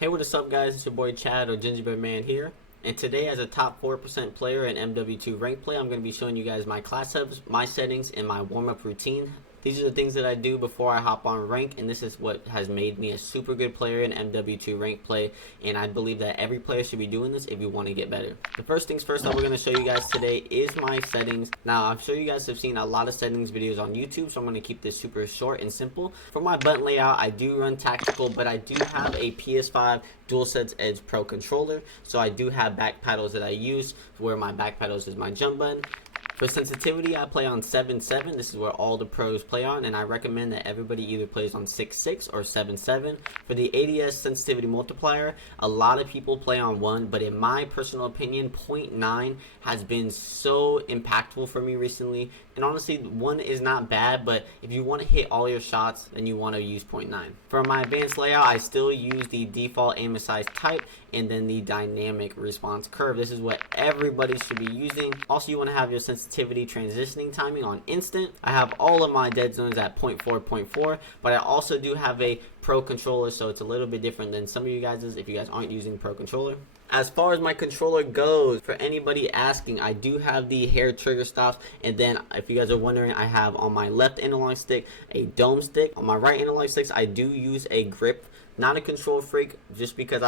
Hey, what is up, guys? It's your boy Chad or Gingerbread Man here. And today, as a top 4% player in MW2 rank play, I'm going to be showing you guys my class hubs, my settings, and my warm-up routine. These are the things that I do before I hop on rank, and this is what has made me a super good player in MW2 rank play, and I believe that every player should be doing this if you want to get better. The first things first that we're going to show you guys today is my settings. Now, I'm sure you guys have seen a lot of settings videos on YouTube, so I'm going to keep this super short and simple. For my button layout, I do run tactical, but I do have a PS5 DualSense Edge Pro controller, so I do have back paddles that I use, where my back paddles is my jump button. For sensitivity, I play on 7.7. This is where all the pros play on, and I recommend that everybody either plays on 6.6 or 7.7. For the ADS sensitivity multiplier, a lot of people play on 1, but in my personal opinion, 0.9 has been so impactful for me recently. And honestly, 1 is not bad, but if you want to hit all your shots, then you want to use 0.9. For my advanced layout, I still use the default aim assist type and then the dynamic response curve. This is what everybody should be using. Also, you want to have your sensitivity transitioning timing on instant. I have all of my dead zones at 0.4, but I also do have a pro controller, so it's a little bit different than some of you guys's if you guys aren't using pro controller. As far as my controller goes, for anybody asking, I do have the hair trigger stops, and then if you guys are wondering, I have on my left analog stick a dome stick. On my right analog sticks, I do use a grip. Not a control freak, just because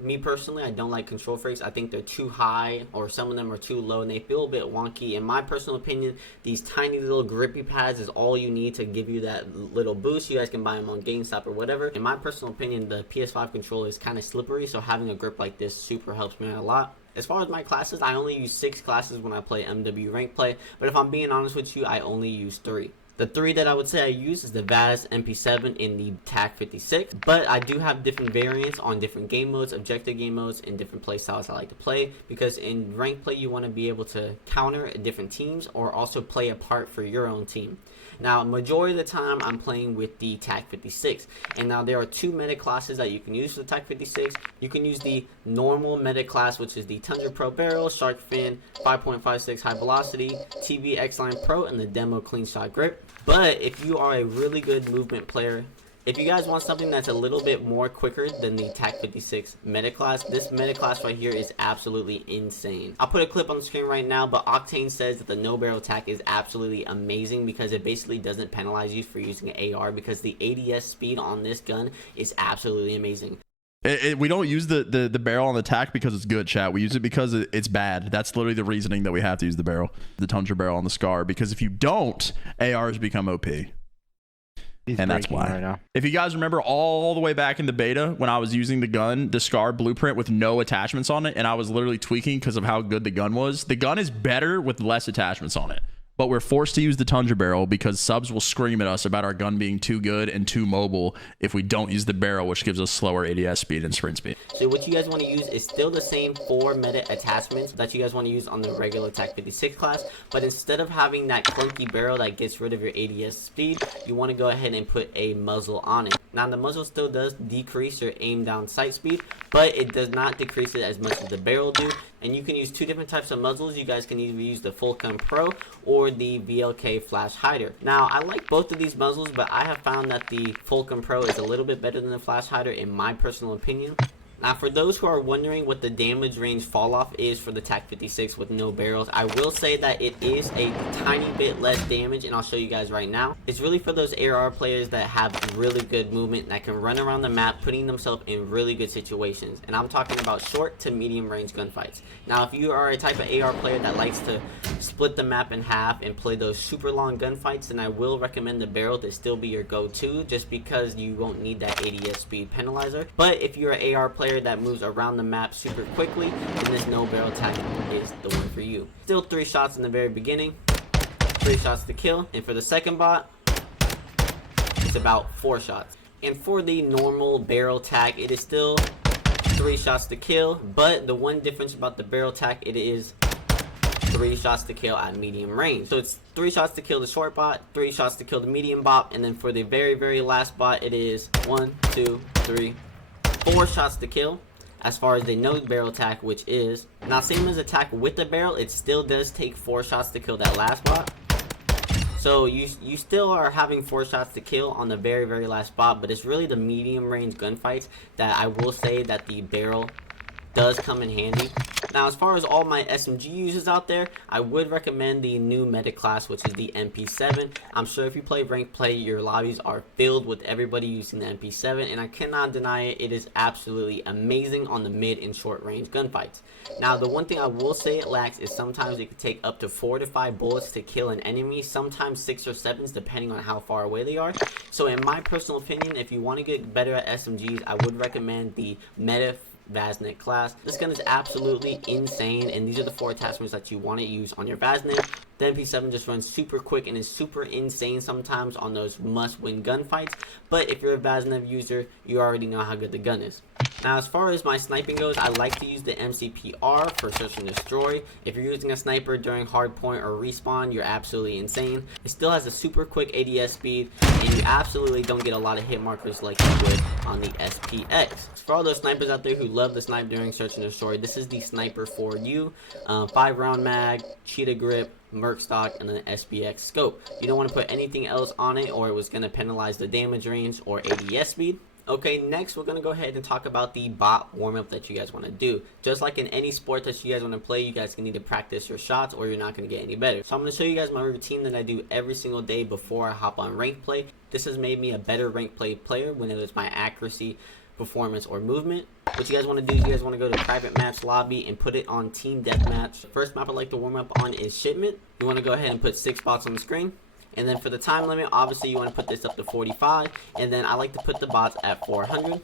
me personally, I don't like control freaks. I think they're too high, or some of them are too low, and they feel a bit wonky. In my personal opinion, these tiny little grippy pads is all you need to give you that little boost. You guys can buy them on GameStop or whatever. In my personal opinion, the PS5 controller is kind of slippery, so having a grip like this super helps me out a lot. As far as my classes, I only use 6 classes when I play MW rank play, but if I'm being honest with you, I only use 3. The 3 that I would say I use is the VAS MP7 and the TAC 56, but I do have different variants on different game modes, objective game modes, and different play styles I like to play, because in rank play you want to be able to counter different teams or also play a part for your own team. Now, majority of the time I'm playing with the TAC 56, and now there are 2 meta classes that you can use for the TAC 56. You can use the normal meta class, which is the Tundra Pro Barrel, Shark Fin, 5.56 High Velocity, TV X-Line Pro, and the Demo Clean Shot Grip. But if you are a really good movement player, if you guys want something that's a little bit more quicker than the TAC 56 meta class, this meta class right here is absolutely insane. I'll put a clip on the screen right now, but Octane says that the no barrel TAC is absolutely amazing because it basically doesn't penalize you for using an AR, because the ADS speed on this gun is absolutely amazing. We don't use the barrel on the TAC because it's good, chat. We use it because it's bad. That's literally the reasoning that we have to use the barrel, the Tundra barrel on the SCAR, because if you don't, ARs become OP. And that's why. Right now. If you guys remember all the way back in the beta when I was using the gun, the SCAR blueprint with no attachments on it, and I was literally tweaking because of how good the gun was. The gun is better with less attachments on it. But we're forced to use the Tundra barrel because subs will scream at us about our gun being too good and too mobile if we don't use the barrel, which gives us slower ADS speed and sprint speed. So what you guys want to use is still the same 4 meta attachments that you guys want to use on the regular TAC 56 class, but instead of having that clunky barrel that gets rid of your ADS speed, you want to go ahead and put a muzzle on it. Now, the muzzle still does decrease your aim down sight speed, but it does not decrease it as much as the barrel do. And you can use 2 different types of muzzles. You guys can either use the Fulcrum Pro or the VLK Flash Hider. Now, I like both of these muzzles, but I have found that the Fulcrum Pro is a little bit better than the Flash Hider in my personal opinion. Now, for those who are wondering what the damage range fall off is for the TAC 56 with no barrels, I will say that it is a tiny bit less damage, and I'll show you guys right now. It's really for those AR players that have really good movement, that can run around the map, putting themselves in really good situations. And I'm talking about short to medium range gunfights. Now, if you are a type of AR player that likes to split the map in half and play those super long gunfights, then I will recommend the barrel to still be your go-to, just because you won't need that ADS speed penalizer. But if you're an AR player that moves around the map super quickly, then this no barrel TAC is the one for you. Still 3 shots in the very beginning, 3 shots to kill, and for the second bot, it's about 4 shots. And for the normal barrel TAC, it is still 3 shots to kill, but the one difference about the barrel TAC, it is 3 shots to kill at medium range. So it's 3 shots to kill the short bot, 3 shots to kill the medium bot, and then for the very last bot, it is 1, 2, 3, 4 shots to kill. As far as the no barrel TAC, which is now same as attack with the barrel, it still does take 4 shots to kill that last bot. So you still are having 4 shots to kill on the very last spot, but it's really the medium range gunfights that I will say that the barrel does come in handy. Now, as far as all my SMG users out there, I would recommend the new meta class, which is the MP7. I'm sure if you play ranked play, your lobbies are filled with everybody using the MP7, and I cannot deny it. It is absolutely amazing on the mid and short range gunfights. Now, the one thing I will say it lacks is sometimes it can take up to 4 to 5 bullets to kill an enemy, sometimes 6 or 7s depending on how far away they are. So in my personal opinion, if you want to get better at SMGs, I would recommend the meta Vaznet class. This gun is absolutely insane, and these are the 4 attachments that you want to use on your Vaznet. The MP7 just runs super quick and is super insane sometimes on those must-win gunfights, but if you're a Vaznet user, you already know how good the gun is. Now, as far as my sniping goes, I like to use the MCPR for search and destroy. If you're using a sniper during hardpoint or respawn, you're absolutely insane. It still has a super quick ADS speed, and you absolutely don't get a lot of hit markers like you would on the SPX. For all those snipers out there who love the snipe during search and destroy, this is the sniper for you. 5-round mag, cheetah grip, merc stock, and then SPX scope. You don't want to put anything else on it, or it was going to penalize the damage range or ADS speed. Okay, next we're going to go ahead and talk about the bot warm-up that you guys want to do. Just like in any sport that you guys want to play, you guys need to practice your shots or you're not going to get any better. So I'm going to show you guys my routine that I do every single day before I hop on ranked play. This has made me a better ranked play player when it is my accuracy, performance, or movement. What you guys want to do is you guys want to go to private match lobby and put it on team deathmatch. The first map I like to warm up on is shipment. You want to go ahead and put 6 bots on the screen. And then for the time limit, obviously you want to put this up to 45. And then I like to put the bots at 400.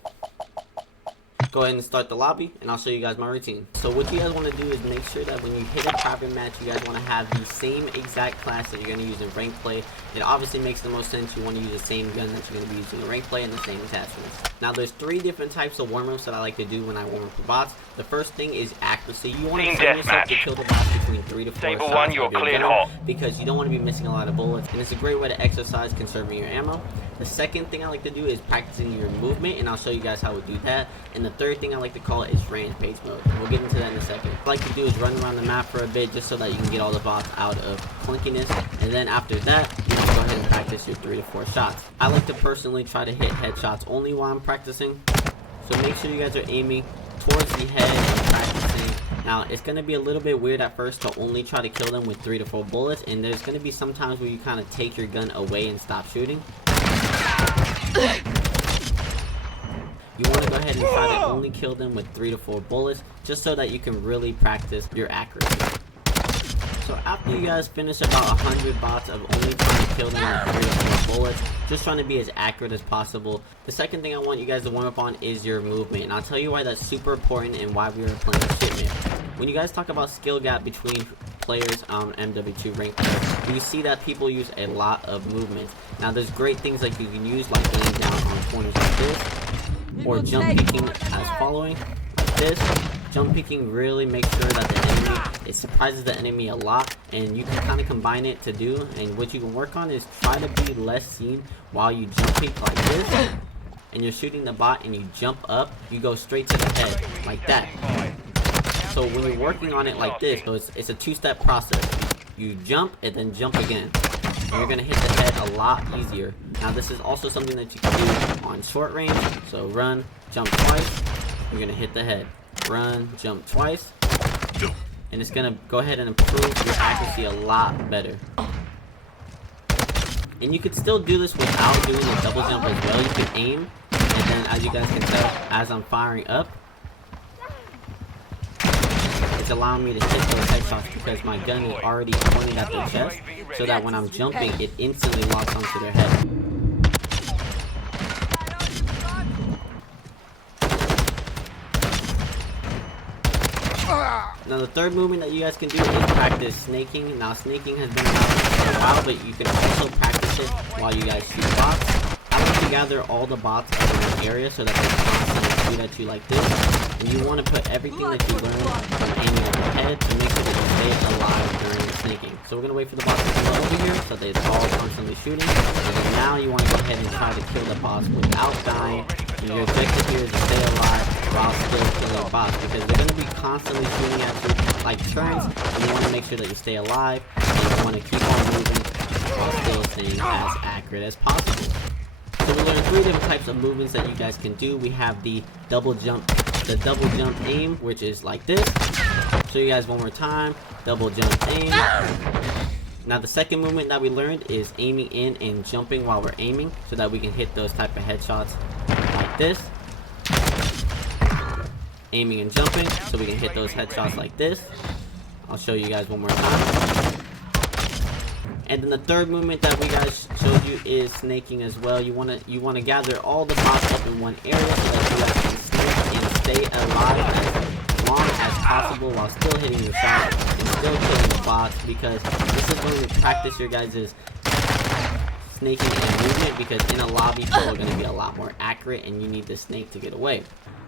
Go ahead and start the lobby, and I'll show you guys my routine. So what you guys want to do is make sure that when you hit a private match, you guys want to have the same exact class that you're going to use in ranked play. It obviously makes the most sense. You want to use the same gun that you're going to be using in ranked play and the same attachments. Now, there's 3 different types of warm-ups that I like to do when I warm up the bots. The first thing is accuracy. You want to train yourself to kill the bots between 3 to 4 Stable shots 1, you're cleared hot. because you don't want to be missing a lot of bullets, and it's a great way to exercise conserving your ammo. The second thing I like to do is practicing your movement, and I'll show you guys how we do that. And the third thing I like to call is rampage mode. We'll get into that in a second. What I like to do is run around the map for a bit just so that you can get all the bots out of clunkiness. And then after that, you want to go ahead and practice your 3 to 4 shots. I like to personally try to hit headshots only while I'm practicing. So make sure you guys are aiming towards the head and practicing. Now, it's going to be a little bit weird at first to only try to kill them with 3 to 4 bullets. And there's going to be some times where you kind of take your gun away and stop shooting. You want to go ahead and try to only kill them with 3 to 4 bullets, just so that you can really practice your accuracy. So after you guys finish about 100 bots of only trying to kill them with 3 to 4 bullets, just trying to be as accurate as possible, the second thing I want you guys to warm up on is your movement. And I'll tell you why that's super important and why we are playing shipment. When you guys talk about skill gap between players on MW2 ranked players, you see that people use a lot of movement. Now, there's great things like you can use, like going down on corners like this, or jump peeking as following, like this. Jump peeking really makes sure that the enemy, it surprises the enemy a lot, and you can kind of combine it to do. And what you can work on is try to be less seen while you jump peek like this, and you're shooting the bot and you jump up, you go straight to the head like that. So when you're working on it like this, so it's a 2-step process. You jump and then jump again. And you're going to hit the head a lot easier. Now, this is also something that you can do on short range. So run, jump twice, you're going to hit the head. Run, jump twice, and it's going to go ahead and improve your accuracy a lot better. And you could still do this without doing a double jump as well. You can aim, and then as you guys can tell, as I'm firing up, it's allowing me to hit those headshots because my gun is already pointed at their chest, so that when I'm jumping, it instantly locks onto their head. Now, the third movement that you guys can do is practice snaking. Now, snaking has been around for a while, but you can also practice it while you guys shoot bots. I like to gather all the bots in one area so that they constantly shoot at you like this. And you want to put everything that you learn from aiming at their head to make sure that you stay alive during the snaking. So we're going to wait for the bots to come over here so that it's all constantly shooting. And then now you want to go ahead and try to kill the bots without dying. And your objective here is to stay alive while still killing bots, because they're going to be constantly shooting at you like turns, and you want to make sure that you stay alive, and you want to keep on moving while still staying as accurate as possible. So we learned 3 different types of movements that you guys can do. We have the double jump aim, which is like this. Show you guys one more time. Double jump aim. Now the second movement that we learned is aiming in and jumping while we're aiming, so that we can hit those type of headshots like this. Aiming and jumping, so we can hit those headshots like this. I'll show you guys one more time. And then the third movement that we guys showed you is snaking as well. You wanna gather all the bots up in one area so that you guys can snake and stay alive as long as possible while still hitting your shot and still killing the bots, because this is going to practice your guys' snaking and movement, because in a lobby people are going to be a lot more accurate and you need the snake to get away.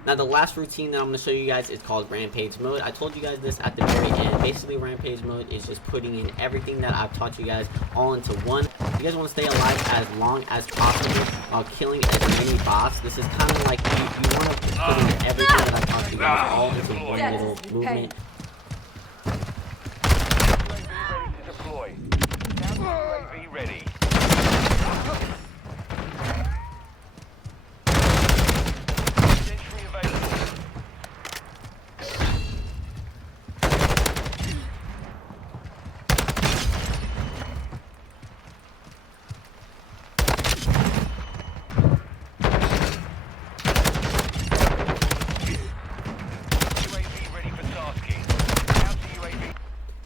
Now the last routine that I'm going to show you guys is called Rampage Mode. I told you guys this at the very end. Basically Rampage Mode is just putting in everything that I've taught you guys all into one. You guys want to stay alive as long as possible while killing as many bots. This is kind of like you want to put in everything that I taught you guys all into one little movement. UAV ready. Sentry available. UAV ready for tasking. Counter UAV.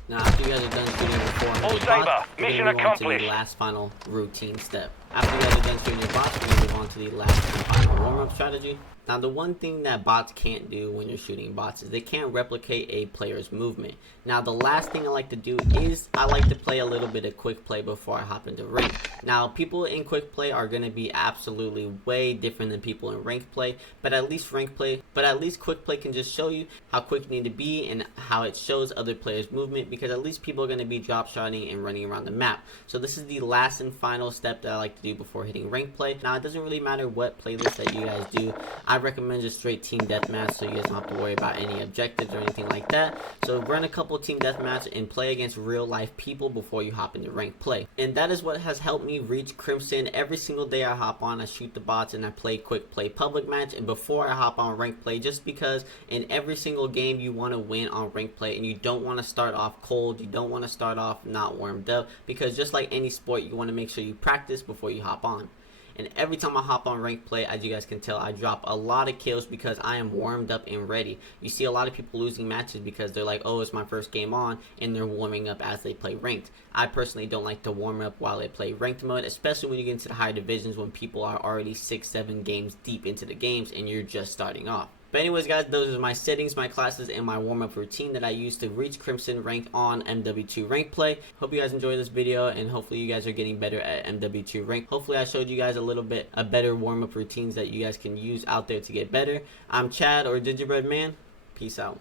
Now after you guys are done shooting your 400 All bots, Saber, we're mission going to move on to the accomplished. last final routine step. After you guys are done shooting your bots, we're going to move on to the last and final warm-up strategy. Now the one thing that bots can't do when you're shooting bots is they can't replicate a player's movement. Now the last thing I like to do is I like to play a little bit of quick play before I hop into rank. Now people in quick play are going to be absolutely way different than people in ranked play, but at least quick play can just show you how quick you need to be and how it shows other players' movement, because at least people are going to be drop shotting and running around the map. So this is the last and final step that I like to do before hitting rank play. Now it doesn't really matter what playlist that you guys do. I recommend just straight team deathmatch, so you guys don't have to worry about any objectives or anything like that. So run a couple team deathmatch and play against real life people before you hop into rank play. And that is what has helped me reach Crimson. Every single day I hop on, I shoot the bots and I play quick play public match, and before I hop on rank play, just because in every single game you want to win on rank play and you don't want to start off cold, you don't want to start off not warmed up, because just like any sport, you want to make sure you practice before you hop on. And every time I hop on ranked play, as you guys can tell, I drop a lot of kills because I am warmed up and ready. You see a lot of people losing matches because they're like, oh, it's my first game on, and they're warming up as they play ranked. I personally don't like to warm up while they play ranked mode, especially when you get into the higher divisions when people are already 6-7 games deep into the games and you're just starting off. But anyways guys, those are my settings, my classes, and my warm-up routine that I use to reach Crimson rank on MW2 rank play. Hope you guys enjoyed this video, and hopefully you guys are getting better at MW2 rank. Hopefully I showed you guys a little bit of better warm-up routines that you guys can use out there to get better. I'm Chad, or Gingerbread Man. Peace out.